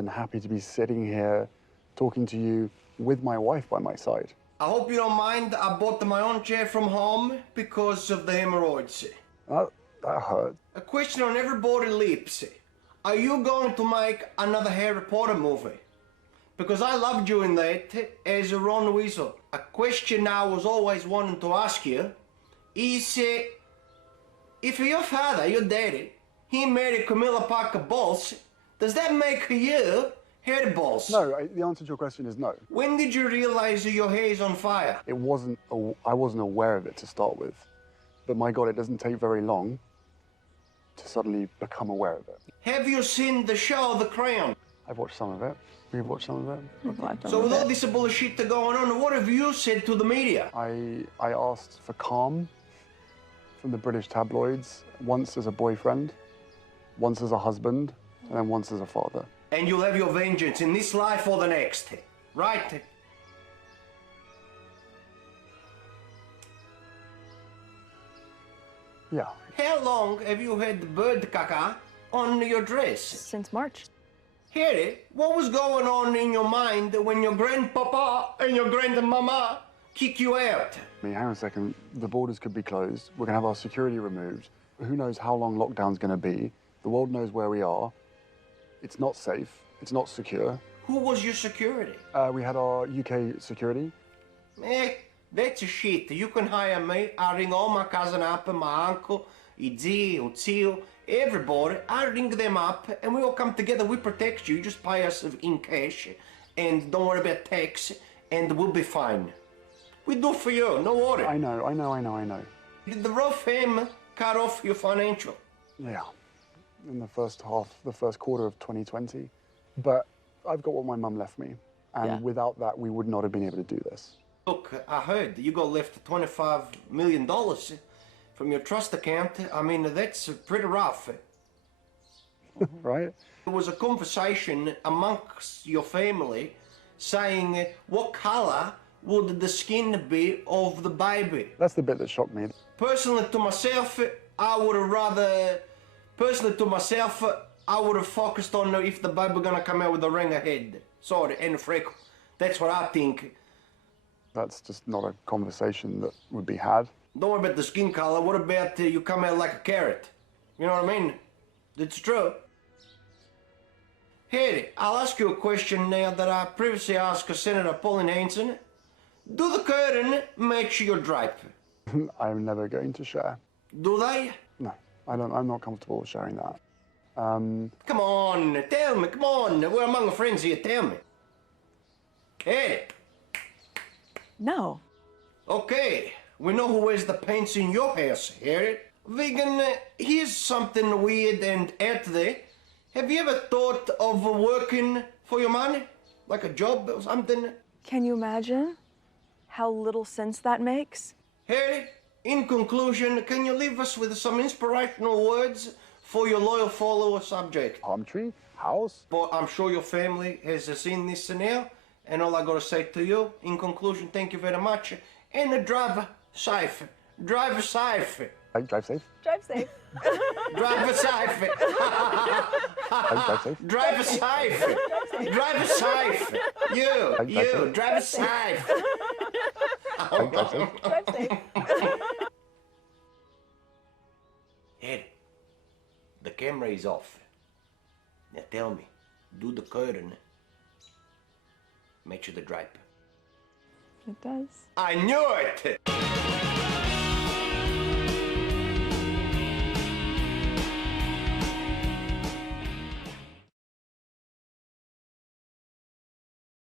and happy to be sitting here talking to you with my wife by my side. I hope you don't mind. I bought my own chair from home because of the hemorrhoids. That hurt. A question on everybody's lips. Are you going to make another Harry Potter movie? Because I loved you in that as Ron Weasley. A question I was always wanting to ask you is, if your father, your daddy, he married Camilla Parker Bowles, does that make you Harry Bowles? No, the answer to your question is no. When did you realize your hair is on fire? I wasn't aware of it to start with. But my God, it doesn't take very long to suddenly become aware of it. Have you seen the show The Crown? I've watched some of it. We've watched some of it. So with all this bullshit going on, what have you said to the media? I asked for calm from the British tabloids, once as a boyfriend, once as a husband, and then once as a father. And you'll have your vengeance in this life or the next, right? Yeah. How long have you had bird caca on your dress? Since March. Harry, what was going on in your mind when your grandpapa and your grandmama kick you out? I mean, hang on a second. The borders could be closed. We're going to have our security removed. Who knows how long lockdown's going to be? The world knows where we are. It's not safe. It's not secure. Who was your security? We had our UK security. That's a shit. You can hire me. I ring all my cousin up, my uncle, zio, zio, everybody. I ring them up and we all come together. We protect you. You just pay us in cash and don't worry about tax and we'll be fine. We do for you, no worry. I know. Did the rough hem cut off your financial? Yeah, in the first quarter of 2020. But I've got what my mum left me. And without that, we would not have been able to do this. Look, I heard you got left $25 million from your trust account. I mean, that's pretty rough. Right? There was a conversation amongst your family saying, what color would the skin be of the baby? That's the bit that shocked me. Personally to myself, I would have focused on if the baby gonna come out with a ring ahead. Sorry, and a freckle. That's what I think. That's just not a conversation that would be had. Don't worry about the skin color. What about you come out like a carrot? You know what I mean? It's true. Harry, I'll ask you a question now that I previously asked Senator Pauline Hanson. Do the curtain match your drape? I'm never going to share. Do they? No, I'm not comfortable sharing that. Come on, tell me, come on. We're among friends here, tell me. Harry. No. Okay, we know who wears the pants in your house, Harry. Vegan, here's something weird and out there. Have you ever thought of working for your money? Like a job or something? Can you imagine how little sense that makes? Harry, in conclusion, can you leave us with some inspirational words for your loyal follower subject? Palm tree, house. But I'm sure your family has seen this now. And all I gotta say to you, in conclusion, thank you very much. And drive safe. Drive safe. Drive safe. Drive safe. Drive safe. Drive safe. Drive safe. Drive safe. You. Drive safe. Drive safe. Drive safe. Ed, the camera is off. Now tell me, do the curtain match the drape? It does. I knew it!